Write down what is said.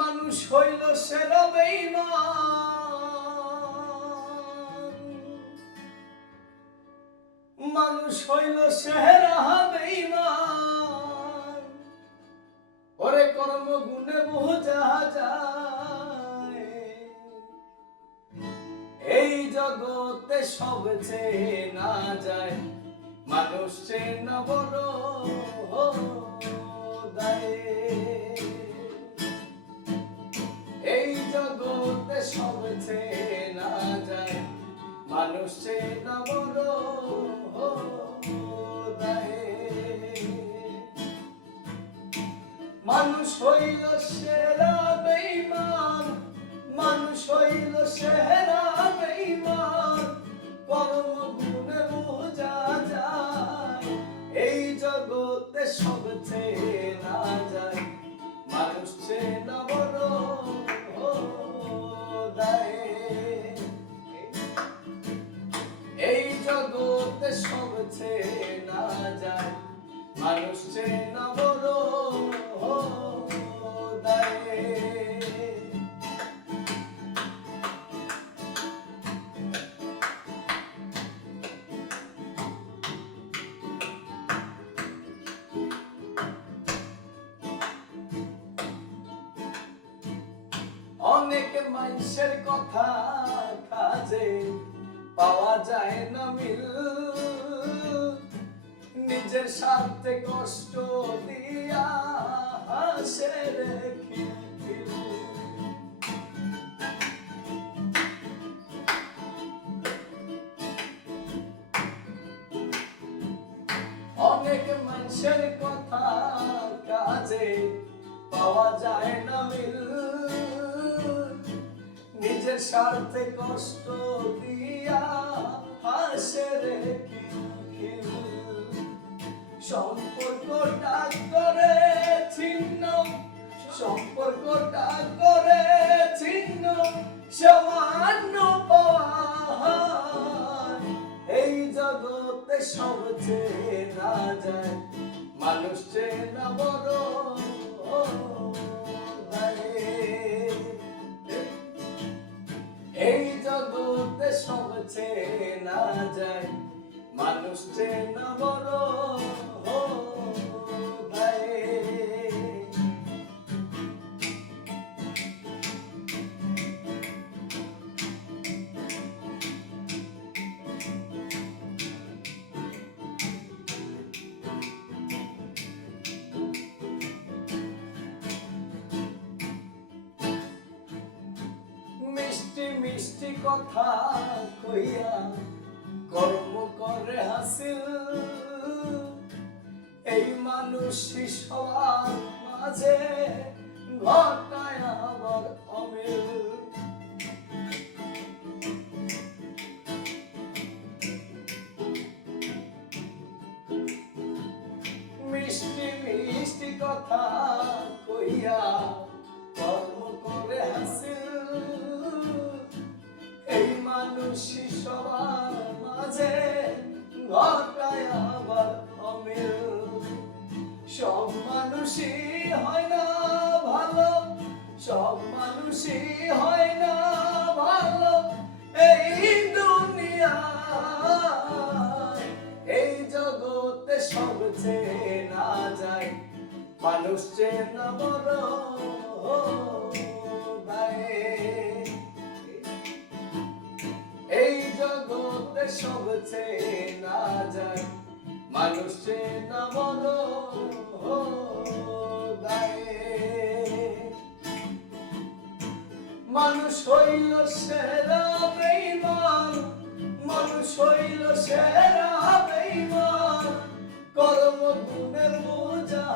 মানুষ হইল সেরা মানুষ হইল সেরা ওরে কর্ম গুণে বোঝা যায়। এই জগতে সব না যায়, মানুষ চেনা বড় দায়ে মানুষ হইল সেরা বেঈমান, মানুষ হইল সেরা বেঈমান, পরম গুণে বোঝা যায়, এই জগতে সব জগতে সব না যায়। মানুষ চেনা বড় অনেক মানুষের কথা কাজে পাওয়া যায় না মিল নিজের স্বার্থে কষ্ট দিয়া হাসে রে খিলখিল। অনেক মানুষের কথা কাজে পাওয়া যায় না মিল নিজের স্বার্থে কষ্ট দিয়া হাসে রে খিলখিল। সম্পর্কটা করে ছিন্ন সম্পর্কটা করে ছিন্ন, সামান্য এই জগতে সব না যায়, মানুষ চেনা বড় এই জগতে সব না যায় মানুষ চেনা বড় মিষ্টি মিষ্টি কথা কইয়া কর্ম করে হাসিল। এই মানুষ সবার মাঝে ঘটায় আবার অমিল। মানুষই হয় না ভালো এই দুনিয়া এই জগতে সব না যায়, মানুষ চেনা বড়। এই জগতে সব না মানুষ হইল সেরা বেইমান মানুষ হইল সেরা বেইমান কর্ম গুণের বোঝা